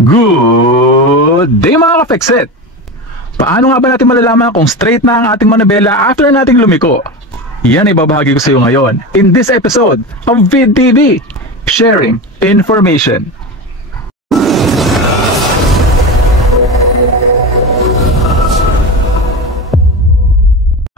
Good day mga ka-Fixit! Paano nga ba natin malalaman kung straight na ang ating manibela after nating lumiko? Yan ibabahagi ko sa iyo ngayon in this episode of VidTV, sharing information.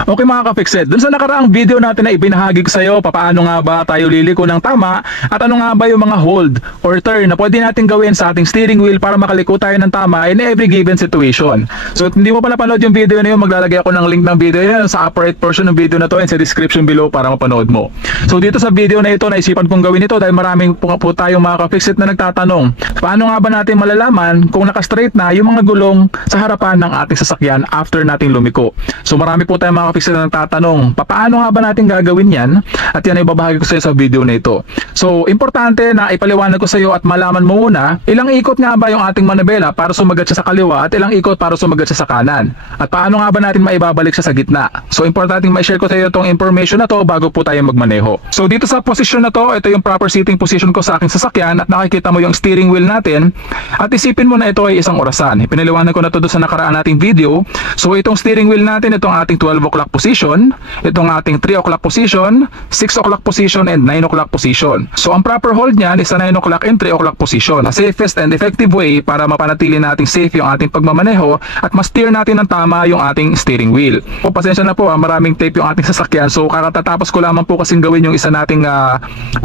Okay mga ka-Fixit, dun sa nakaraang video natin na ibinahagi ko sa iyo paano nga ba tayo liliko ng tama at ano nga ba yung mga hold or turn na pwede natin gawin sa ating steering wheel para makaliko tayo ng tama in every given situation. So hindi mo pa napanood yung video na yun, maglalagay ako ng link ng video yan sa upper right portion ng video na to and sa description below para mapanood mo. So dito sa video na ito, naisipan kong gawin ito dahil maraming po tayong mga ka-Fixit na nagtatanong, paano nga ba natin malalaman kung naka-straight na yung mga gulong sa harapan ng ating sasakyan after nating lumiko? So marami po tayong mga ka-Fixit na nagtatanong, paano nga ba natin gagawin yan? At yan ay babahagi ko sa iyo sa video na ito. So importante na ipaliwanag ko sa iyo at malaman mo muna ilang ikot nga ba yung ating manibela para sumagat siya sa kaliwa at ilang ikot para sumagat siya sa kanan. At paano nga ba natin maibabalik siya sa gitna? So importante ma-share ko sa iyo itong information na to bago po tayo magmaneho. So dito sa posisyon na to, ito yung proper sitting position ko sa aking sasakyan at nakikita mo yung steering wheel natin at isipin mo na ito ay isang orasan. Ipinaliwanag ko na to doon sa nakaraan nating video. So itong steering wheel natin, itong ating 12 o'clock position, itong ating 3 o'clock position, 6 o'clock position, and 9 o'clock position. So ang proper hold niyan is sa 9 o'clock and 3 o'clock position. The safest and effective way para mapanatili nating safe yung ating pagmamaneho at ma-steer natin ng tama yung ating steering wheel. O pasensya na po, maraming tape yung ating sasakyan. So kakatatapos ko lamang po kasing gawin yung isa nating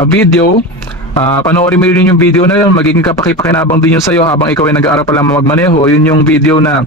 video. Panoorin mo yun yung video na yun, magiging kapaki-pakinabang din yun sa'yo habang ikaw ay nag-aaral pa lang magmaneho. Yun yung video na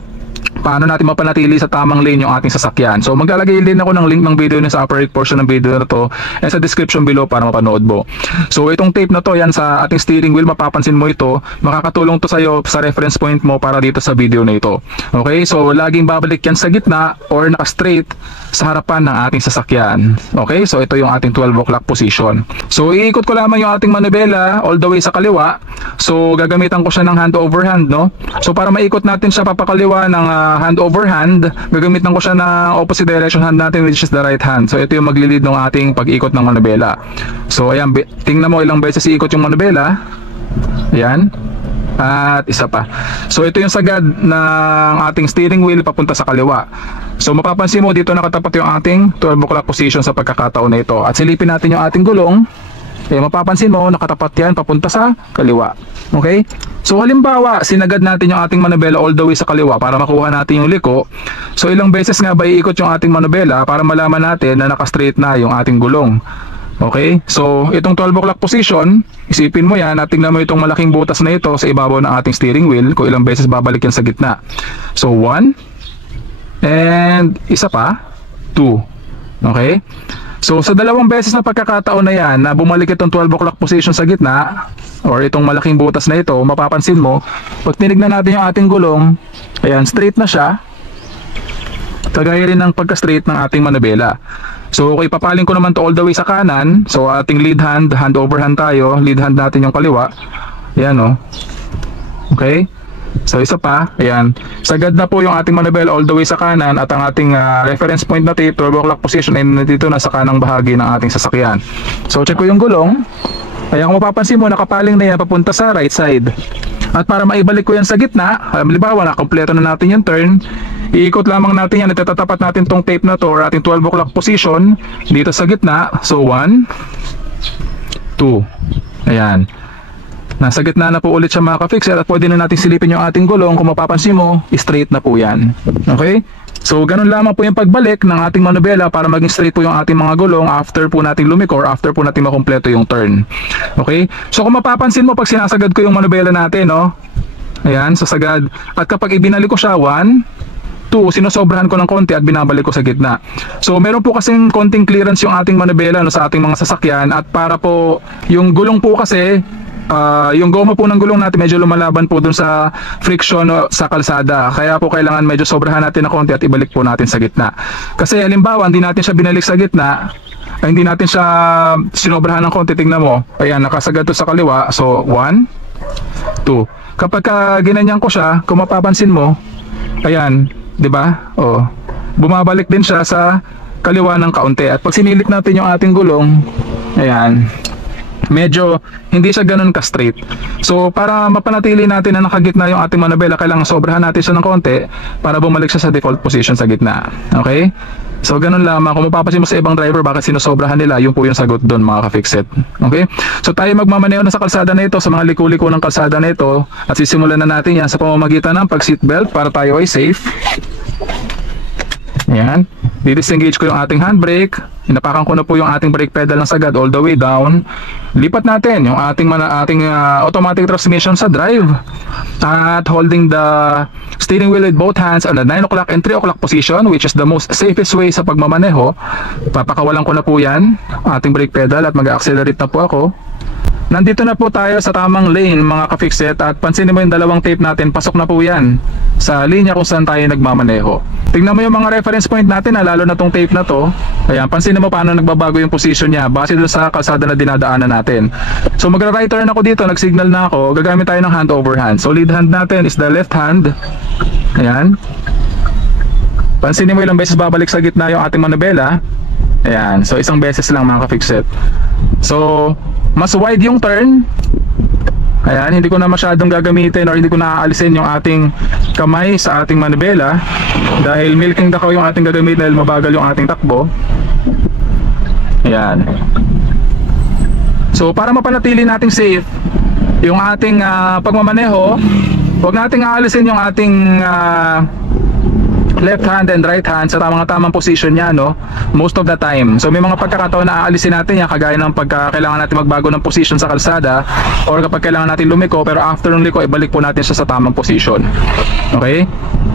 paano natin mapanatili sa tamang lane yung ating sasakyan. So maglalagay din ako ng link ng video na sa upper right portion ng video na to and sa description below para mapanood mo. So itong tape na to, yan sa ating steering wheel, mapapansin mo ito, makakatulong to sa iyo sa reference point mo para dito sa video na ito. Okay, so laging babalik yan sa gitna or naka-straight sa harapan ng ating sasakyan. Okay, so ito yung ating 12 o'clock position. So iikot ko lamang yung ating manibela all the way sa kaliwa. So gagamitan ko siya ng hand over hand, no? So para maikot natin siya papakaliwa ng hand over hand, gagamitan ko siya ng opposite direction hand natin, which is the right hand. So ito yung maglilid ng ating pag-ikot ng manibela. So ayan, tingnan mo ilang beses iikot yung manibela. Ayan. At isa pa. So ito yung sagad ng ating steering wheel papunta sa kaliwa. So mapapansin mo dito nakatapat yung ating 12 o'clock position sa pagkakataon na ito. At silipin natin yung ating gulong. Mapapansin mo nakatapat yan papunta sa kaliwa. Okay? So halimbawa, sinagad natin yung ating manibela all the way sa kaliwa para makuha natin yung liko. So ilang beses nga ba iikot yung ating manibela para malaman natin na naka-straight na yung ating gulong. Okay? So itong 12 o'clock position, isipin mo yan at tingnan mo itong malaking butas na ito sa ibabaw ng ating steering wheel kung ilang beses babalik yan sa gitna. So 1 and isa pa 2. Okay? So sa dalawang beses na pagkakataon na yan na bumalik itong 12 o'clock position sa gitna or itong malaking butas na ito, mapapansin mo pag tinignan natin yung ating gulong, ayan, straight na siya, kagaya rin ng pagka-straight ng ating manibela. So okay, papaling ko naman to all the way sa kanan. So ating lead hand, hand over hand tayo, lead hand natin yung kaliwa. Ayan o. Okay. So isa pa, ayan, sagad na po yung ating manibela all the way sa kanan at ang ating reference point na tape, 12 o'clock position ay nandito na sa kanang bahagi ng ating sasakyan. So check ko yung gulong. Ayan, kung mapapansin mo, nakapaling na yan papunta sa right side. At para maibalik ko yan sa gitna, halimbawa na kompleto na natin yung turn, iikot lamang natin yan at itatapat natin tong tape na to or ating 12 o'clock position dito sa gitna. So 1 2. Ayan. Nasa gitna na po ulit siya mga ka-Fixit at pwede na natin silipin yung ating gulong. Kung mapapansin mo, straight na po yan. Okay? So ganun lamang po yung pagbalik ng ating manibela para maging straight po yung ating mga gulong after po nating lumiko or after po nating makumpleto yung turn. Okay? So kung mapapansin mo pag sinasagad ko yung manibela natin, no? Ayan, sasagad. At kapag ibinalik ko siya, 1 2, sinosobrahan ko ng konti at binabalik ko sa gitna. So meron po kasing konting clearance yung ating manibela, no, sa ating mga sasakyan at para po yung gulong po kasi yung goma po ng gulong natin medyo lumalaban po dun sa friction sa kalsada. Kaya po kailangan medyo sobrahan natin ng konti at ibalik po natin sa gitna. Kasi halimbawa, hindi natin siya binalik sa gitna, ay hindi natin siya sinobrahan ng konti, tingnan mo. Ayan, nakasagad to sa kaliwa. So 1 2. Kapag ginanyan ko siya, kung mapapansin mo, ayan, 'di ba? Oh, bumabalik din siya sa kaliwa ng kaunti. At pag sinilip natin yung ating gulong, ayan, medyo hindi siya ganun ka-straight. So para mapanatili natin na nakagitna yung ating manabela, kailangan sobrahan natin siya ng konti para bumalik siya sa default position sa gitna. Okay? So ganun lamang. Kung mapapansin mo sa ibang driver bakit sinusobrahan nila, yun po yung sagot doon mga ka-fixit. Okay? So tayo magmamaneho na sa kalsada na ito, sa mga liku-liko ng kalsada na ito, at sisimulan na natin yan sa pamamagitan ng pag-seatbelt para tayo ay safe. Ayan. Di-disengage ko yung ating handbrake. Inapakan ko na po yung ating brake pedal ng sagad all the way down. Lipat natin yung ating automatic transmission sa drive. At holding the steering wheel with both hands on the 9 o'clock and 3 o'clock position, which is the most safest way sa pagmamaneho. Papakawalan ko na po yan, ating brake pedal, at mag-accelerate na po ako. Nandito na po tayo sa tamang lane mga ka-fixit, at pansinin mo yung dalawang tape natin, pasok na po yan sa linya kung saan tayo nagmamaneho. Tingnan mo yung mga reference point natin, lalo na tong tape na to. Ayan, pansinin mo paano nagbabago yung position niya base doon sa kalsada na dinadaanan natin. So magra-right turn ako dito, nag-signal na ako, gagamit tayo ng hand over hand. So lead hand natin is the left hand. Ayan. Pansinin mo ilang beses babalik sa gitna yung ating manabela. Ayan, so isang beses lang mga ka-fixit. So mas wide yung turn. Ayan, hindi ko na masyadong gagamitin or hindi ko na aalisin yung ating kamay sa ating manibela dahil milking dakaw yung ating gagamitin dahil mabagal yung ating takbo. Ayan. So para mapanatili nating safe yung ating pagmamaneho, huwag nating aalisin yung ating left hand and right hand sa tamang position niya, no, most of the time. So may mga pagkakataon na aalisin natin yan, kagaya ng pagka kailangan natin magbago ng position sa kalsada or kapag kailangan natin lumiko, pero after ng liko ibalik po natin siya sa tamang position. Okay,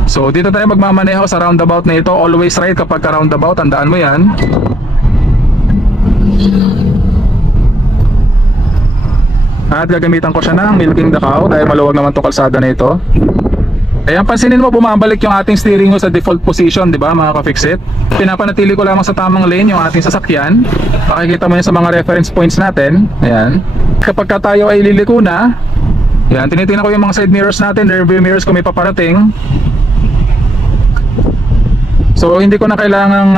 so dito tayo magmamaneho sa roundabout na ito. Always right kapag ka roundabout, tandaan mo yan. At gagamitan ko siya ng milking dakaw dahil maluwag naman itong kalsada na ito. Ayan, pansinin mo bumabalik yung ating steering wheel sa default position, di ba mga ka-fixit? Pinapanatili ko lamang sa tamang lane yung ating sasakyan. Makikita mo yun sa mga reference points natin. Ayan. Kapag ka tayo ay liliko na, ayan, tinitingnan ko yung mga side mirrors natin, rearview mirrors kung may paparating. So hindi ko na kailangang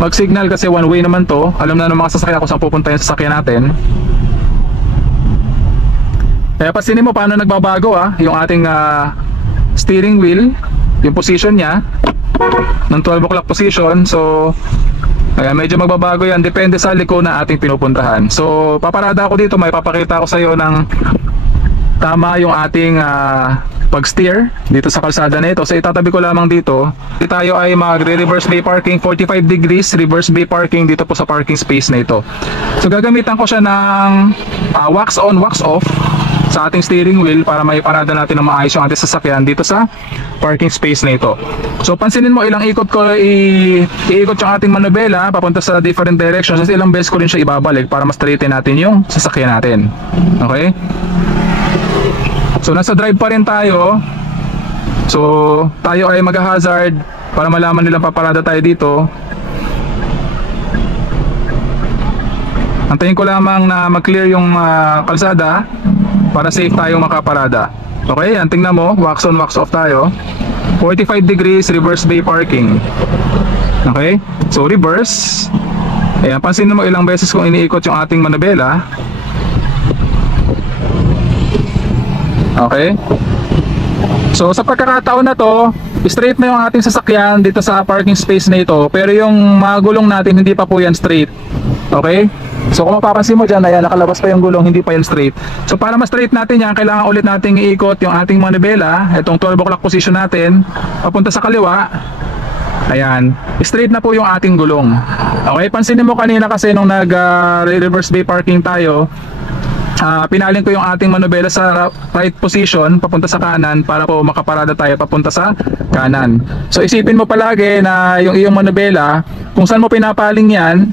mag-signal kasi one way naman to. Alam na ng mga sasakyan kung saan pupunta yung sasakyan natin. Kaya pansinin mo paano nagbabago yung ating steering wheel, yung position niya ng 12 o'clock position. So ayan, medyo magbabago yan, depende sa liko na ating pinupuntahan. So paparada ako dito, may papakita ko sa iyo ng tama yung ating pag-steer dito sa kalsada na ito. So itatabi ko lamang dito. Tayo ay magre-reverse bay parking, 45 degrees reverse bay parking dito po sa parking space na ito. So gagamitan ko siya ng wax on, wax off sa ating steering wheel para may parada natin ng maayos yung ating sasakyan dito sa parking space na ito. So pansinin mo ilang ikot ko iikot yung ating manubela papunta sa different directions, at ilang beses ko rin siya ibabalik para mas straighten natin yung sasakyan natin. Okay? So nasa drive pa rin tayo. So tayo ay mag-hazard para malaman nilang paparada tayo dito. Antayin ko lamang na mag-clear yung kalsada para safe tayong makaparada. Okay, yan, tingnan mo, wax on, wax off tayo. 45 degrees reverse bay parking. Okay, so reverse. Ayan, pansinin mo ilang beses kung iniikot yung ating manabela. Okay, so sa pagkakataon na to, straight na yung ating sasakyan dito sa parking space na ito, pero yung mga gulong natin hindi pa po yan straight. Okay, so kung mapapansin mo dyan, ayan, nakalabas pa yung gulong, hindi pa yan straight. So para ma-straight natin yan, kailangan ulit nating iikot yung ating manibela, itong 12 o'clock position natin, papunta sa kaliwa. Ayan, straight na po yung ating gulong. Okay, pansinin mo kanina kasi nung nag-reverse bay parking tayo, pinalin ko yung ating manubela sa right position papunta sa kanan para po makaparada tayo papunta sa kanan. So isipin mo palagi na yung iyong manubela, kung saan mo pinapaling yan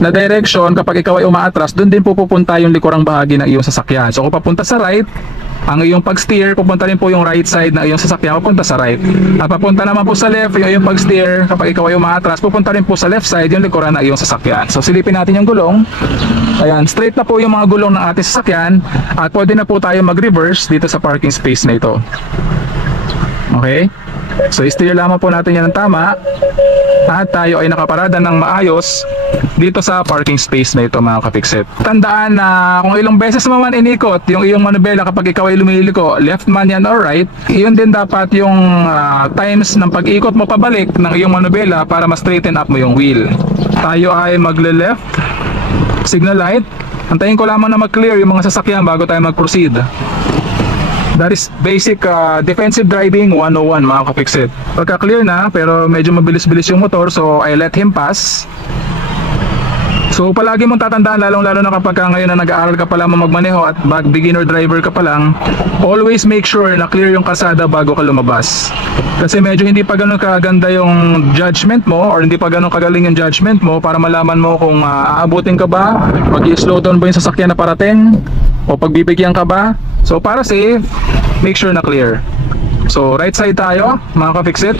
na direction, kapag ikaw ay umaatras, doon din po pupunta yung likurang bahagi ng iyong sasakyan. So kung papunta sa right, ang iyong pag-steer, pupunta rin po yung right side ng iyong sasakyan, pupunta sa right. At papunta naman po sa left, yung iyong pag-steer, kapag ikaw ay umaatras, pupunta rin po sa left side yung likuran ng iyong sasakyan. So silipin natin yung gulong. Ayan, straight na po yung mga gulong ng ating sasakyan, at pwede na po tayo mag-reverse dito sa parking space na ito. Okay? So steer lamang po natin yan ng tama at tayo ay nakaparada ng maayos dito sa parking space na ito mga ka-fixit. Tandaan na kung ilang beses mo man inikot yung iyong manubela kapag ikaw ay lumiliko, left man yan or right, yun din dapat yung times ng pag-ikot mo pabalik ng iyong manubela para ma-straighten up mo yung wheel. Tayo ay magle-left, signal light. Antayin ko lamang na mag-clear yung mga sasakyan bago tayo mag-proceed. That is basic defensive driving 101 mga ka-fixit. Pagka clear na pero medyo mabilis-bilis yung motor, so I let him pass. So palagi mong tatandaan, lalong-lalo na kapag ngayon na nag-aaral ka pa lang magmaneho at beginner driver ka pa lang, always make sure na clear yung kalsada bago ka lumabas. Kasi medyo hindi pa ganun kaganda yung judgment mo or hindi pa ganun kagaling yung judgment mo para malaman mo kung aabutin ka ba, mag-i-slow down ba yung sasakyan na parating, o pagbibigyan ka ba. So para safe, make sure na clear. So right side tayo mga ka-fixit.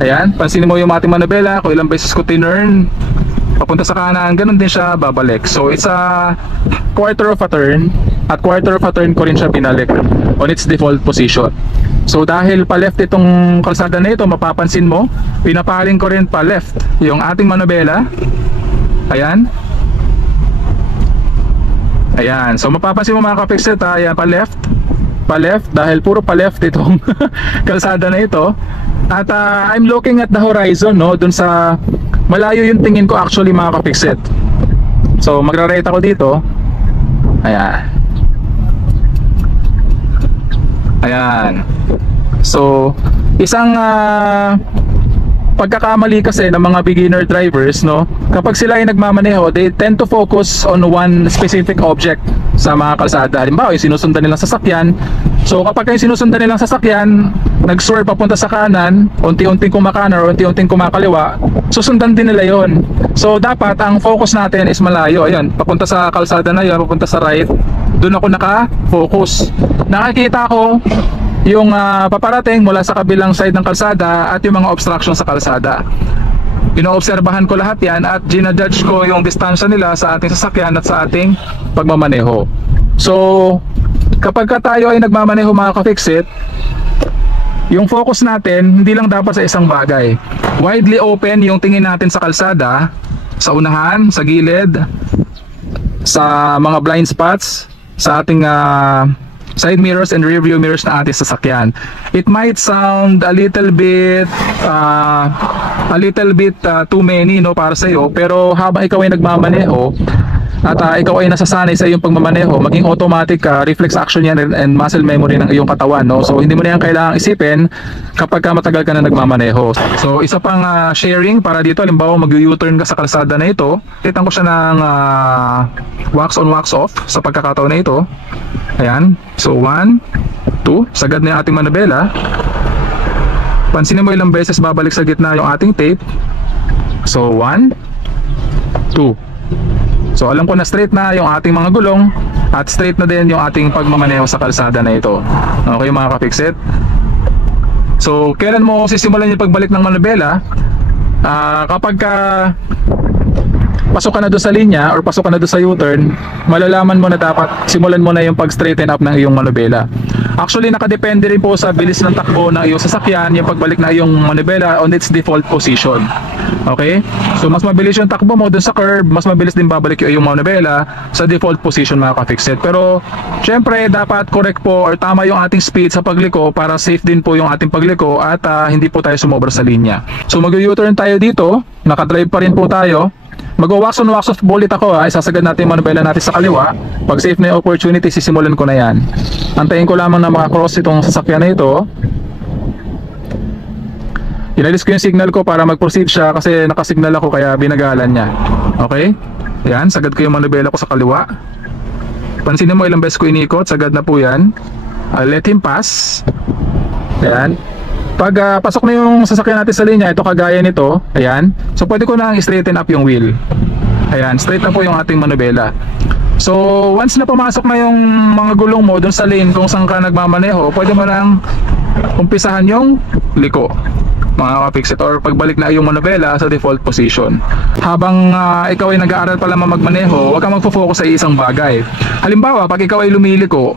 Ayan, pansinin mo yung ating manubela, kung ilang beses ko tinurn papunta sa kanan, ganun din siya babalik. So it's a quarter of a turn, at quarter of a turn ko rin siya binalik on its default position. So dahil pa left itong kalsada na ito, mapapansin mo pinapaling ko rin pa left yung ating manubela. Ayan. Ayan, so mapapansin mo mga ka-fixit, ayan, pa left dahil puro pa left itong kalsada na ito. At I'm looking at the horizon, no, dun sa malayo yung tingin ko actually mga ka-fixit. So magra-right ako dito. Ayan. Ayan. So isang pagkakamali kasi ng mga beginner drivers, no, kapag sila ay nagmamaneho, they tend to focus on one specific object sa mga kalsada. Halimbawa, yung sinusundan nilang sasakyan. So kapag yung sinusundan nilang sasakyan nag-swerve papunta sa kanan, unti-unting kumakanan or unti-unting kumakaliwa, susundan din nila yon. So dapat ang focus natin is malayo. Ayun, papunta sa kalsada na yun, papunta sa right, doon ako naka-focus. Nakikita ko yung paparating mula sa kabilang side ng kalsada at yung mga obstruction sa kalsada. Inoobserbahan ko lahat yan at ginajudge ko yung distansya nila sa ating sasakyan at sa ating pagmamaneho. So kapag tayo ay nagmamaneho mga ka-fixit, yung focus natin hindi lang dapat sa isang bagay. Widely open yung tingin natin sa kalsada, sa unahan, sa gilid, sa mga blind spots, sa ating side mirrors and rear view mirrors na ating sasakyan. It might sound a little bit too many, no, para sa iyo, pero habang ikaw ay nagmamaneho at ikaw ay nasasanay sa iyong pagmamaneho, maging automatic reflex action yan and muscle memory ng iyong katawan, no? So hindi mo na yan kailangang isipin kapag matagal ka na nagmamaneho. So isa pang sharing para dito, halimbawa mag-U-turn ka sa kalsada na ito, titan ko siya ng wax on wax off sa pagkakataon na ito. Ayan, so 1, 2, sagad na yung ating manubela. Pansinin mo ilang beses babalik sa gitna yung ating tape. So 1, 2. So alam ko na straight na yung ating mga gulong at straight na din yung ating pagmamaneho sa kalsada na ito. Okay mga ka-fixit? So kailan mo sisimulan yung pagbalik ng manubela? Kapag pasok ka na doon sa linya or pasok ka na doon sa U-turn, malalaman mo na dapat simulan mo na yung pag-straighten up ng iyong manubela. Actually nakadepende rin po sa bilis ng takbo ng iyong sasakyan yung pagbalik na iyong manubela on its default position. Okay? So mas mabilis yung takbo mo doon sa curve, mas mabilis din babalik yung iyong manubela sa default position mga ka-fixit. Pero syempre dapat correct po or tama yung ating speed sa pagliko para safe din po yung ating pagliko at hindi po tayo sumobra sa linya. So mag-U-turn tayo dito, nakadrive pa rin po tayo. Mag-wax on wax off bullet ako, isasagad natin yung manubela natin sa kaliwa. Pag safe na yung opportunity, sisimulan ko na yan. Antayin ko lamang na maka-cross itong sasakyan na ito. Inalis ko yung signal ko para mag-proceed siya kasi nakasignal ako kaya binagalan niya. Okay? Yan, sagad ko yung manubela ko sa kaliwa. Pansinin mo ilang beses ko inikot, sagad na po yan. I'll let him pass. Ayan. Pag pasok na yung sasakyan natin sa linya, ito kagaya nito, ayan. So pwede ko na straighten up yung wheel. Ayan, straight na po yung ating manubela. So once na pumasok na yung mga gulong mo dun sa lane kung saan ka nagmamaneho, pwede mo nang umpisahan yung liko, mga ka-fixit, or pagbalik na yung manubela sa default position. Habang ikaw ay nag-aaral pa lamang magmaneho, huwag kang magfo-focus sa isang bagay. Halimbawa, pag ikaw ay lumiliko,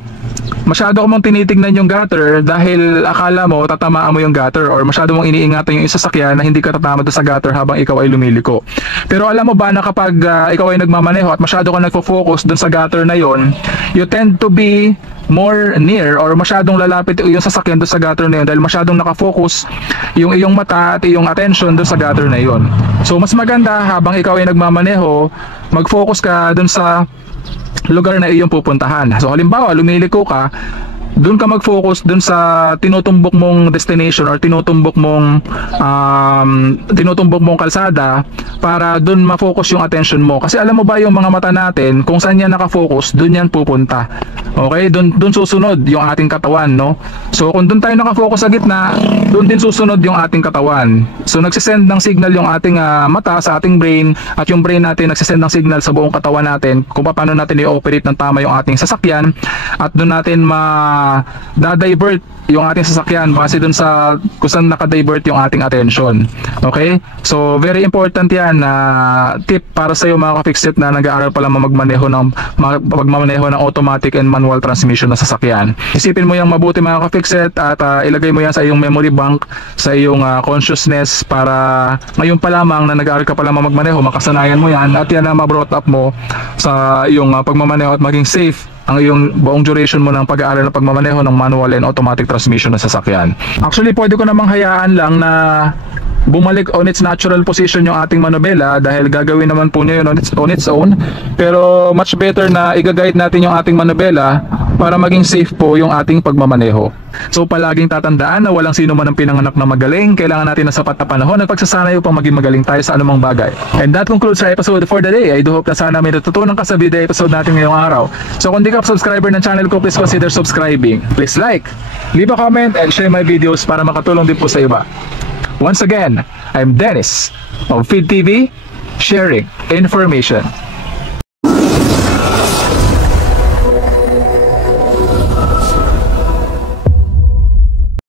masyado ko mong tinitignan yung gutter dahil akala mo tatamaan mo yung gutter, or masyado mong iniingatan yung sasakyan na hindi ka tatama doon sa gutter habang ikaw ay lumiliko. Pero alam mo ba na kapag ikaw ay nagmamaneho at masyado ka nagfo-focus doon sa gutter na yon, you tend to be more near, or masyadong lalapit yung sasakyan doon sa gutter na yun dahil masyadong nakafocus yung iyong mata at iyong attention doon sa gutter na yon. So mas maganda habang ikaw ay nagmamaneho, mag-focus ka doon sa lugar na iyong pupuntahan. So halimbawa, lumiliko ka, doon ka mag-focus doon sa tinutumbok mong destination or tinutumbok mong kalsada para doon ma-focus yung attention mo. Kasi alam mo ba yung mga mata natin, kung saan yan nakafocus, doon yan pupunta. Okay? Doon susunod yung ating katawan, no? So kung doon tayo nakafocus sa gitna, doon din susunod yung ating katawan. So nagsisend ng signal yung ating mata sa ating brain, at yung brain natin nagsisend ng signal sa buong katawan natin kung paano natin i-operate ng tama yung ating sasakyan, at doon natin da-divert yung ating sasakyan base dun sa kung saan naka-divert yung ating attention. Okay? So very important yan na tip para sa iyo mga ka-fixit na nag-aaral pa lang magmaneho ng automatic and manual transmission na sasakyan. Isipin mo yung mabuti mga ka-fixit at ilagay mo yan sa iyong memory bank, sa iyong consciousness, para ngayon pa lamang na nag-aaral ka pa lang magmaneho, makasanayan mo yan at yan na ma-brought up mo sa iyong pagmamaneho at maging safe ang iyong buong duration mo ng pag-aaral ng pagmamaneho ng manual and automatic transmission na sasakyan. Actually, pwede ko namang hayaan lang na bumalik on its natural position yung ating manubela dahil gagawin naman po niya yun on its own. Pero much better na i-guide natin yung ating manubela para maging safe po yung ating pagmamaneho. So palaging tatandaan na walang sino man ang pinanganak na magaling. Kailangan natin ng sapat na panahon at pagsasanayo upang maging magaling tayo sa anumang bagay. And that concludes our episode for the day. I do hope na sana may natutunan ka sa video episode natin ngayong araw. So kung di ka subscriber ng channel ko, please consider subscribing. Please like, leave a comment, and share my videos para makatulong din po sa iba. Once again, I'm Dennis of Feed TV, sharing information.